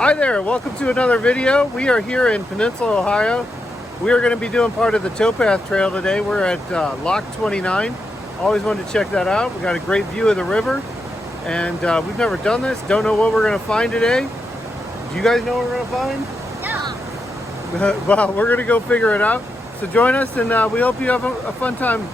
Hi there, welcome to another video. We are here in Peninsula, Ohio. We are going to be doing part of the TowPath Trail today. We're at Lock 29. Always wanted to check that out. We got a great view of the river, and we've never done this. Don't know what we're going to find today. Do you guys know what we're going to find? No. Well, we're going to go figure it out. So join us, and we hope you have a fun time.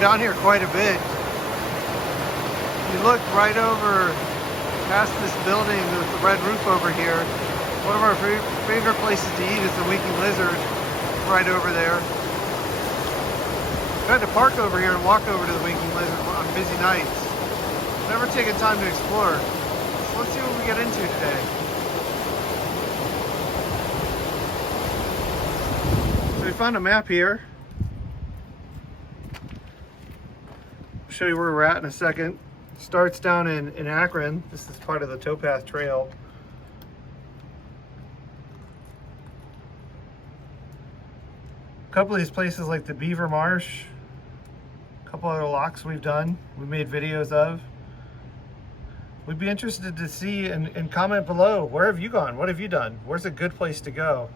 Down here quite a bit. You look right over past this building with the red roof over here. One of our favorite places to eat is the Winking Lizard, right over there. I've had to park over here and walk over to the Winking Lizard on busy nights. Never taken time to explore. So let's see what we get into today. So we found a map here. Show you where we're at in a second. Starts down in Akron. This is part of the TowPath Trail. A couple of these places like the Beaver Marsh, a couple other locks we've done, we made videos of. We'd be interested to see and comment below, where have you gone? What have you done? Where's a good place to go?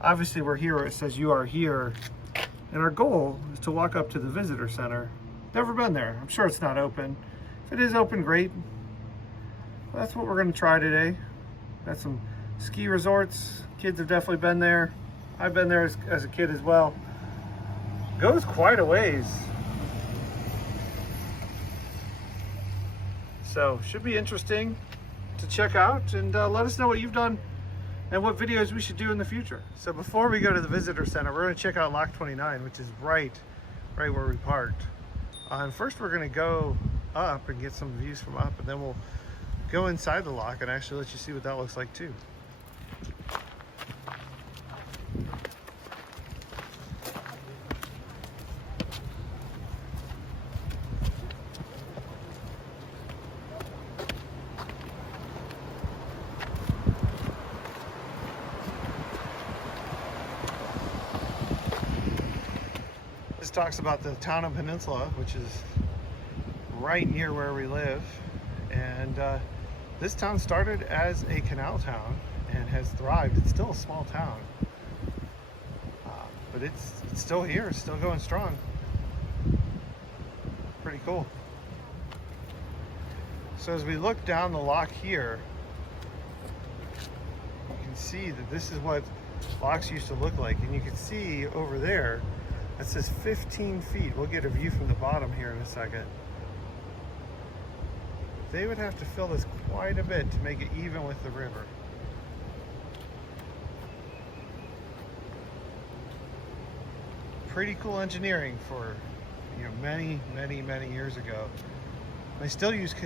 Obviously we're here where it says you are here, and our goal is to walk up to the visitor center. Never been there. I'm sure it's not open. If it is open, great. Well, that's what we're going to try today. Got some ski resorts. Kids have definitely been there. I've been there as a kid as well. Goes quite a ways. So should be interesting to check out, and let us know what you've done and what videos we should do in the future. So before we go to the visitor center, we're going to check out Lock 29, which is right where we parked. And first we're going to go up and get some views from up, and then we'll go inside the lock and actually let you see what that looks like too. This talks about the town of Peninsula, which is right near where we live, and this town started as a canal town and has thrived. It's still a small town, but it's still here, it's still going strong. Pretty cool. So as we look down the lock here, you can see that this is what locks used to look like, and you can see over there it says 15 feet. We'll get a view from the bottom here in a second. They would have to fill this quite a bit to make it even with the river. Pretty cool engineering for, many years ago. They still use,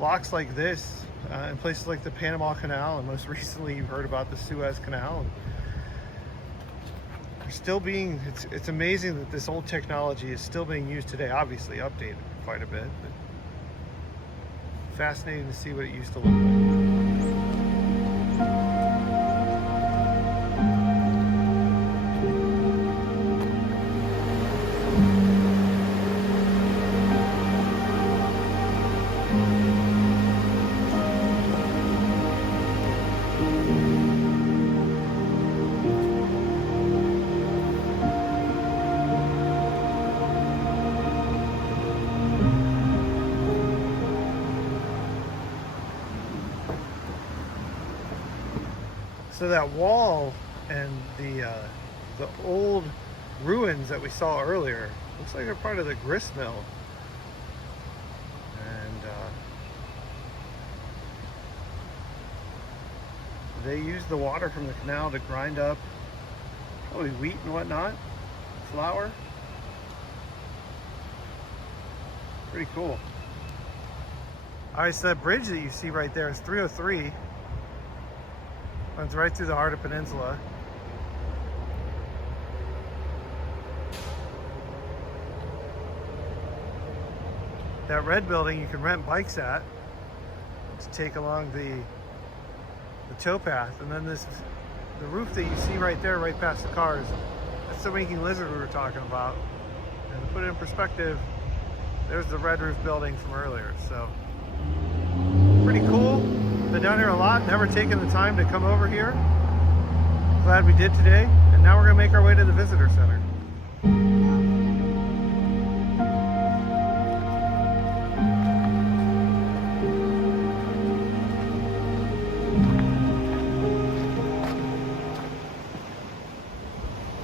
locks like this in places like the Panama Canal, and most recently you've heard about the Suez Canal. Still being, it's amazing that this old technology is still being used today, obviously updated quite a bit, but fascinating to see what it used to look like. So that wall and the old ruins that we saw earlier, looks like they're part of the grist mill. And they use the water from the canal to grind up probably wheat and whatnot, flour. Pretty cool. All right, so that bridge that you see right there is 303. Runs right through the heart of Peninsula. that red building you can rent bikes at to take along the towpath. And then the roof that you see right there, right past the cars, that's the winking lizard we were talking about. And to put it in perspective, there's the red roof building from earlier. So pretty cool. Been down here a lot, never taken the time to come over here. Glad we did today. And now we're gonna make our way to the visitor center.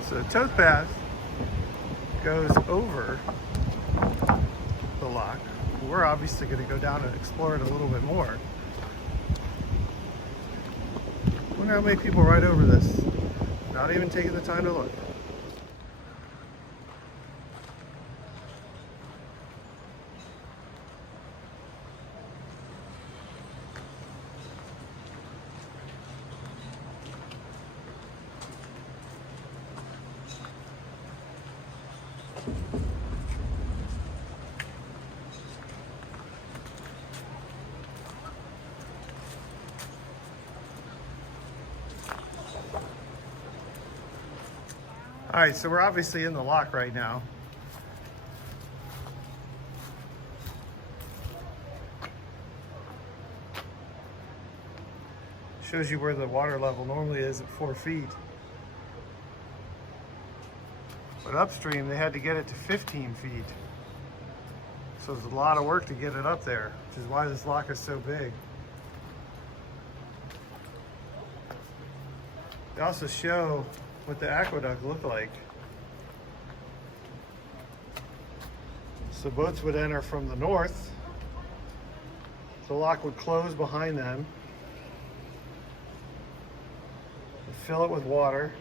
So the towpath goes over the lock. We're obviously going to go down and explore it a little bit more. Wonder how many people ride over this, not even taking the time to look. All right, so we're obviously in the lock right now. Shows you where the water level normally is at 4 feet. But upstream, they had to get it to 15 feet. So there's a lot of work to get it up there, which is why this lock is so big. They also show what the aqueduct looked like. So boats would enter from the north. The lock would close behind them. They'd fill it with water.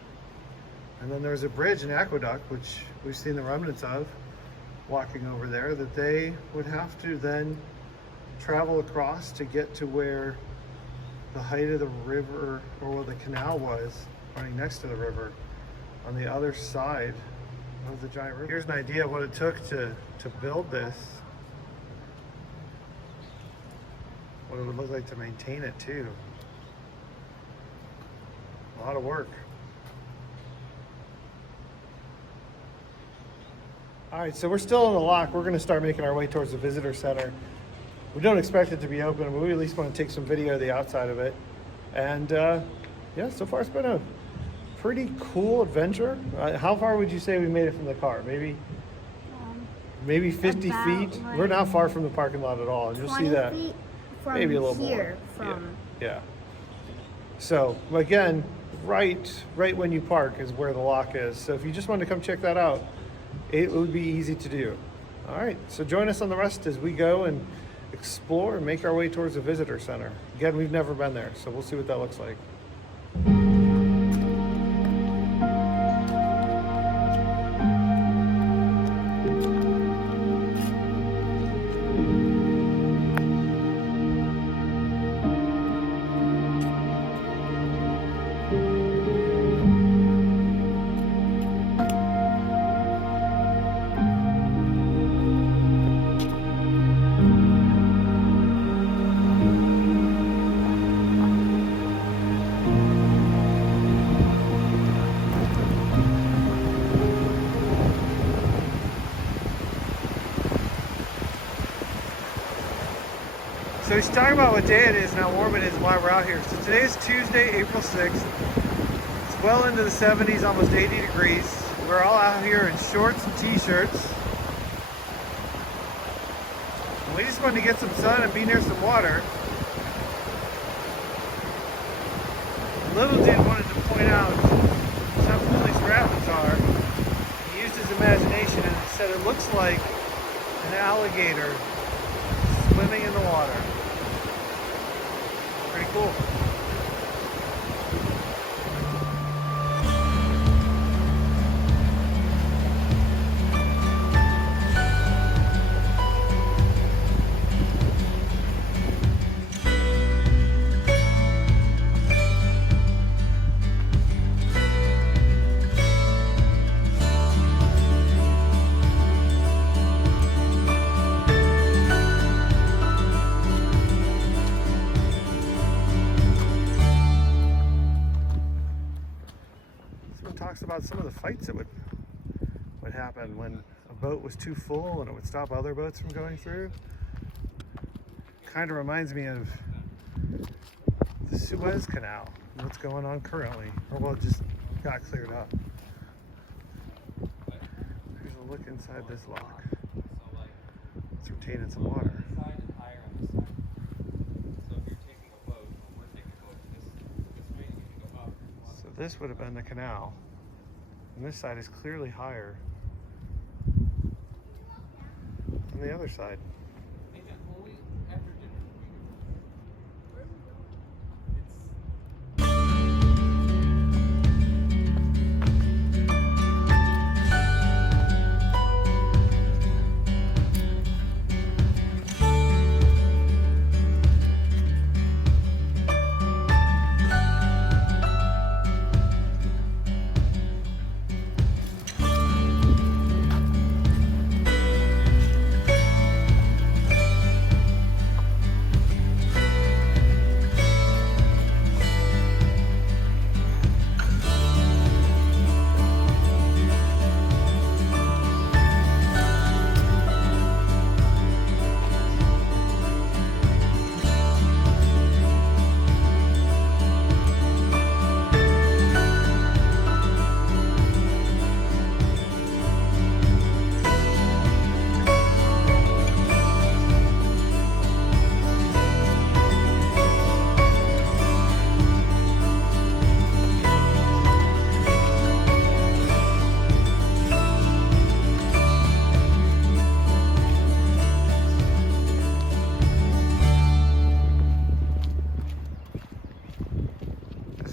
And then there's a bridge, an aqueduct, which we've seen the remnants of walking over there, that they would have to then travel across to get to where the height of the river, or where the canal was, running next to the river on the other side of the giant river. Here's an idea of what it took to build this. What it would look like to maintain it too. A lot of work. All right, so we're still in the lock. We're gonna start making our way towards the visitor center. We don't expect it to be open, but we at least want to take some video of the outside of it. And yeah, so far it's been a pretty cool adventure. How far would you say we made it from the car? Maybe 50 feet? We're not far from the parking lot at all. And you'll see that maybe a little more. Yeah. So again, right when you park is where the lock is. So if you just wanted to come check that out, it would be easy to do. All right, so join us on the rest as we go and explore and make our way towards the visitor center. Again, we've never been there, so we'll see what that looks like. So he's talking about what day it is and how warm it is and why we're out here. So today is Tuesday, April 6th. It's well into the 70s, almost 80 degrees. We're all out here in shorts and t-shirts. We just wanted to get some sun and be near some water. Little dude wanted to point out just how cool these rapids are. He used his imagination and said it looks like an alligator swimming in the water. Pretty cool. about some of the fights that would happen when a boat was too full and it would stop other boats from going through. Kind of reminds me of the Suez Canal, what's going on currently, or well, it just got cleared up. Here's a look inside this lock. It's retaining some water. So this would have been the canal, and this side is clearly higher than the other side.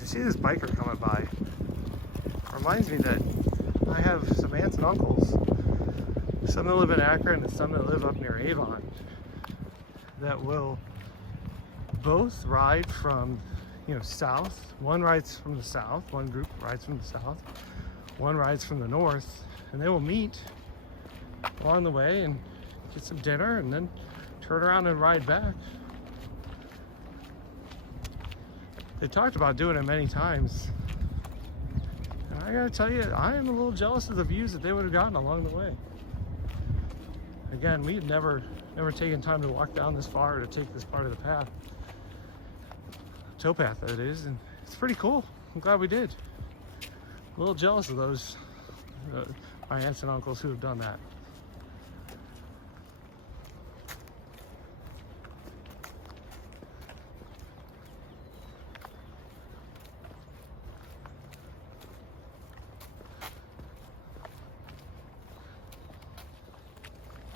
See this biker coming by. Reminds me that I have some aunts and uncles, some that live in Akron and some that live up near Avon, that will both ride from, south. One rides from the south, one group rides from the south, one rides from the north, and they will meet along the way and get some dinner and then turn around and ride back. They talked about doing it many times, and I gotta tell you, I am a little jealous of the views that they would have gotten along the way. Again, we had never taken time to walk down this far to take this part of the path, towpath that is, and it's pretty cool. I'm glad we did. A little jealous of those my aunts and uncles who have done that.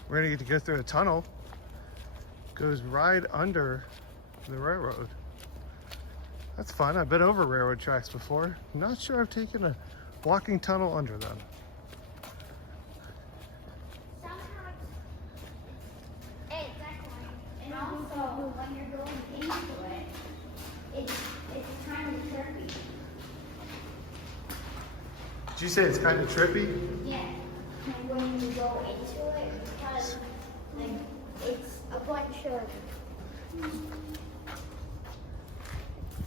We're gonna get to go through a tunnel. Goes right under the railroad. That's fun. I've been over railroad tracks before. I'm not sure I've taken a walking tunnel under them. Exactly. And also, when you're going into it, it's kind of trippy. Did you say it's kind of trippy? Yeah. And when you go into it, because it's a bunch of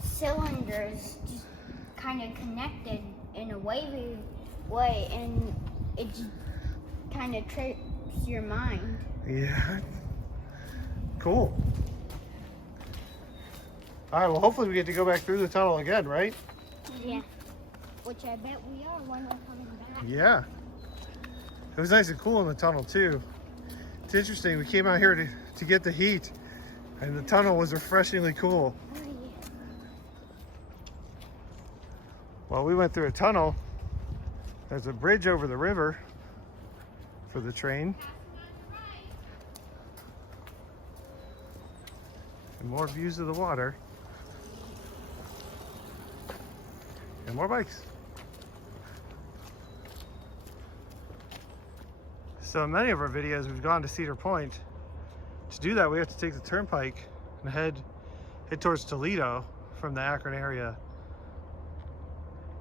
cylinders just kind of connected in a wavy way, and it just kind of trips your mind. Yeah. Cool. All right, well, hopefully we get to go back through the tunnel again, right? Yeah. Which I bet we are when we're coming back. Yeah. It was nice and cool in the tunnel too. It's interesting, we came out here to get the heat, and the tunnel was refreshingly cool. Oh, yeah. Well, we went through a tunnel. There's a bridge over the river for the train. And more views of the water. And more bikes. So in many of our videos, we've gone to Cedar Point. To do that, we have to take the turnpike and head towards Toledo from the Akron area.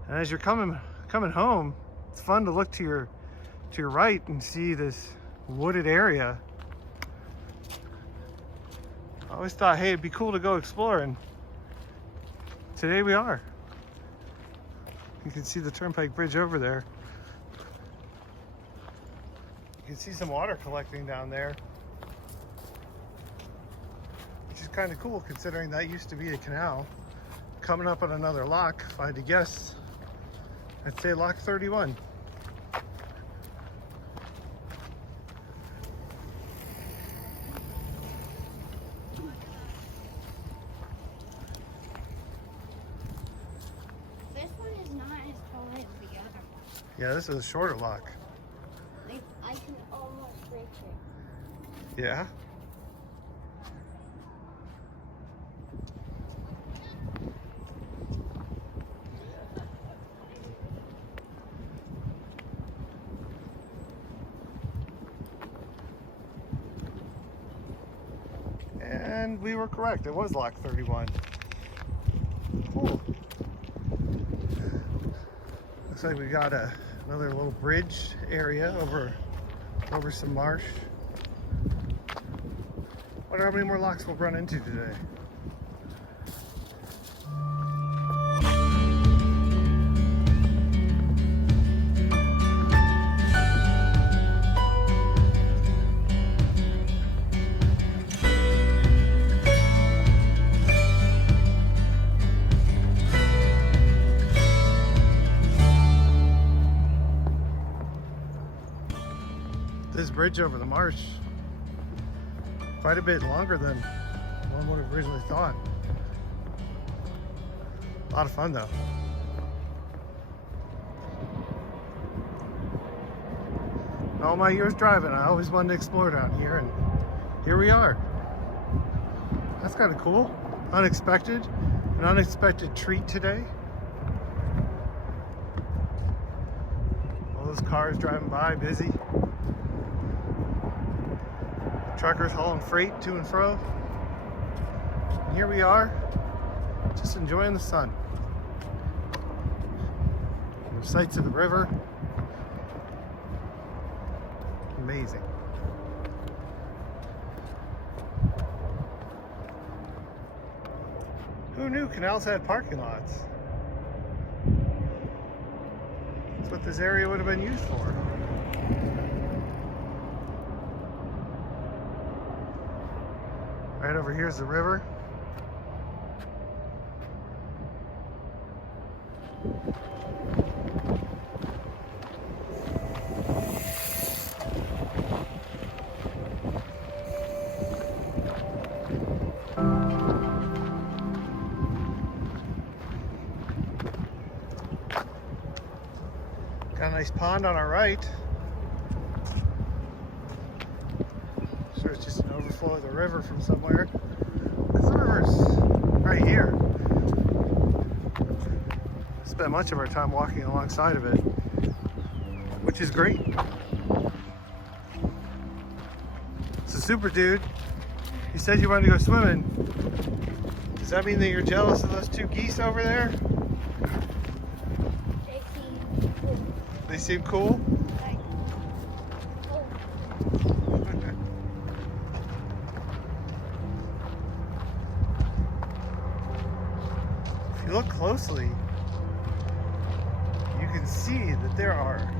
And as you're coming home, it's fun to look to your right and see this wooded area. I always thought, hey, it'd be cool to go exploring. Today we are. You can see the turnpike bridge over there. You can see some water collecting down there, which is kind of cool considering that used to be a canal. Coming up on another lock, if I had to guess, I'd say lock 31. This one is not as tall as the other one. Yeah, this is a shorter lock. I can almost reach it. Yeah. And we were correct. It was lock 31. Cool. Looks like we got another little bridge area over some marsh. Wonder how many more locks we'll run into today. This bridge over the marsh, quite a bit longer than one would have originally thought. A lot of fun though. In all my years driving, I always wanted to explore down here, and here we are. That's kind of cool. Unexpected, an unexpected treat today. All those cars driving by, busy. Truckers hauling freight to and fro. And here we are, just enjoying the sun. The sights of the river. Amazing. Who knew canals had parking lots? That's what this area would have been used for. Right over here is the river. Got a nice pond on our right. Sure, it's just an overflow of the river from somewhere. Because the river's right here. Spent much of our time walking alongside of it, which is great. So, Super Dude, you said you wanted to go swimming. Does that mean that you're jealous of those two geese over there? They seem cool. If you look closely, you can see that there are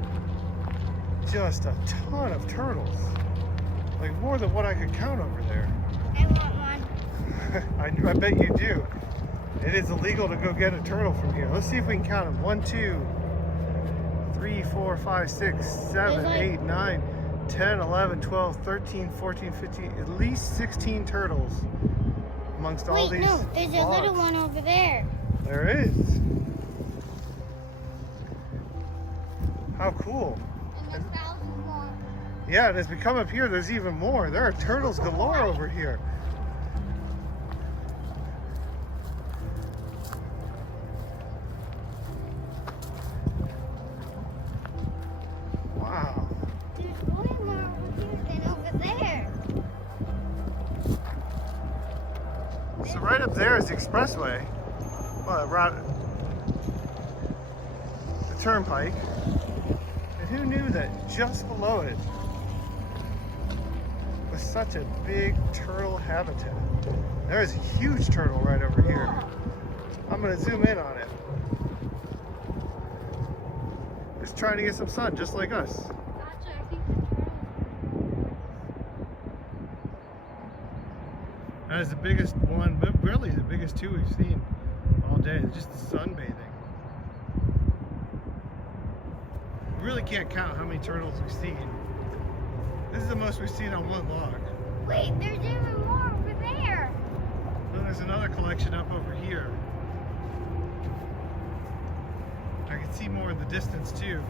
just a ton of turtles. Like more than what I could count over there. I want one. I bet you do. It is illegal to go get a turtle from here. Let's see if we can count them. 1, 2, 3, 4, 5, 6, 7, 8, 9, 10, 11, 12, 13, 14, 15, at least 16 turtles amongst all these. Wait, no, there's a logs. little one over there. There is. How cool. And there's thousands more. Yeah, and as we come up here, there's even more. There are turtles galore over here. Wow. There's way more over here than over there. So right up there is the expressway. Well, the turnpike. And who knew that just below it was such a big turtle habitat? There's a huge turtle right over here. I'm going to zoom in on it. is trying to get some sun, just like us. Gotcha, I think the turtles. That is the biggest one, but really the biggest two we've seen all day. It's just sunbathing. We really can't count how many turtles we've seen. This is the most we've seen on one log. Wait, there's even more over there. Then there's another collection up over here. I can see more in the distance too.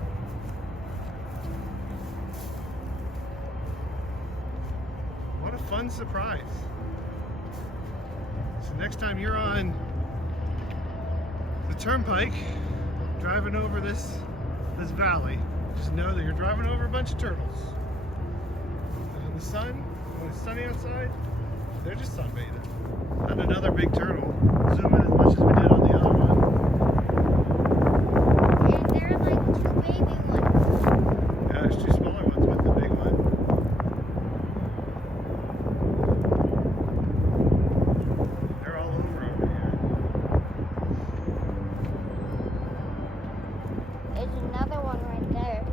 What a fun surprise. So next time you're on the turnpike driving over this valley, just know that you're driving over a bunch of turtles. And in the sun, when it's sunny outside, they're just sunbathing. And another big turtle. Zoom in as much as we did on the other one. And there are like two baby ones. Yeah, there's two smaller ones with the big one. They're all over here. There's another one right there.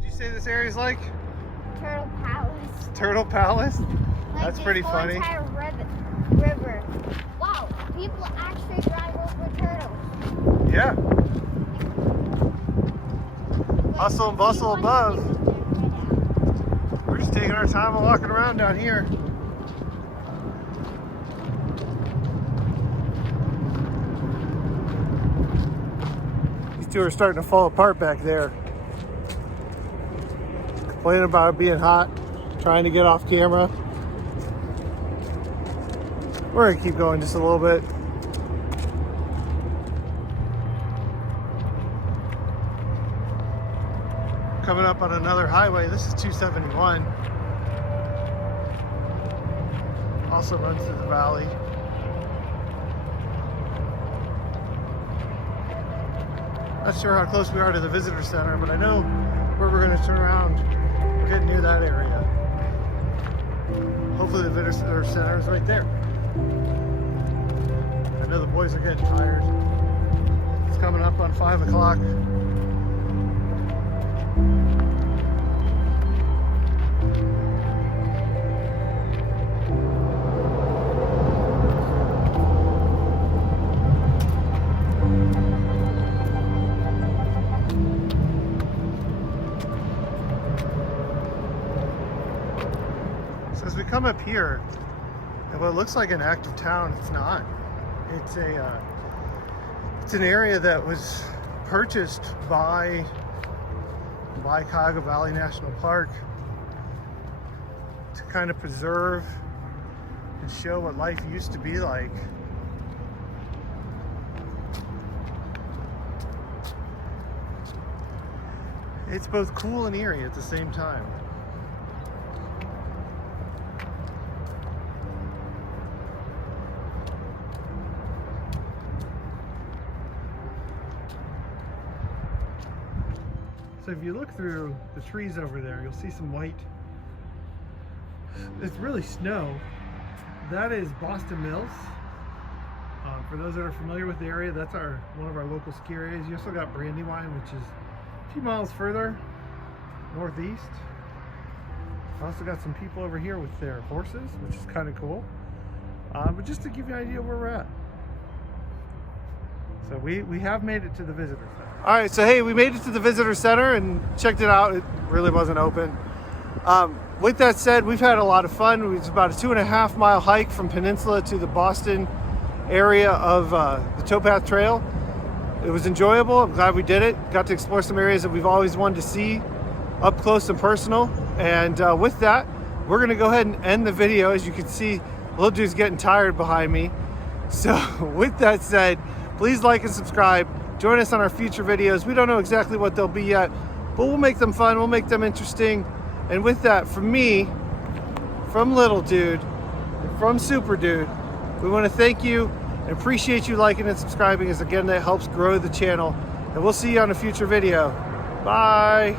Did you say this area's like Turtle Palace. Turtle Palace? Like That's this pretty whole funny. entire river. Wow, people actually drive over turtles. Yeah. Hustle and bustle above. We're just taking our time and walking around down here. These two are starting to fall apart back there. Complaining about it being hot, trying to get off camera. We're gonna keep going just a little bit. Coming up on another highway. This is 271. Also runs through the valley. Not sure how close we are to the visitor center, but I know where we're going to turn around. We're getting near that area. Hopefully the visitor center is right there. I know the boys are getting tired. It's coming up on 5 o'clock. So as we come up here, and what looks like an active town, it's not. It's an area that was purchased by Cuyahoga Valley National Park to kind of preserve and show what life used to be like. It's both cool and eerie at the same time. So if you look through the trees over there, you'll see some white. It's really snow. That is Boston Mills. For those that are familiar with the area, that's one of our local ski areas. You also got Brandywine, which is a few miles further northeast. Also got some people over here with their horses, which is kind of cool. But just to give you an idea where we're at. So we have made it to the visitor center. All right, so hey, we made it to the visitor center and checked it out. It really wasn't open. With that said, we've had a lot of fun. It was about a 2.5 mile hike from Peninsula to the Boston area of the TowPath Trail. It was enjoyable. I'm glad we did it. Got to explore some areas that we've always wanted to see up close and personal. And with that, we're gonna go ahead and end the video. As you can see, little dude's getting tired behind me. So with that said, please like and subscribe. Join us on our future videos. We don't know exactly what they'll be yet, but we'll make them fun. We'll make them interesting. And with that, from me, from Little Dude, and from Super Dude, we want to thank you and appreciate you liking and subscribing, as again, that helps grow the channel. And we'll see you on a future video. Bye.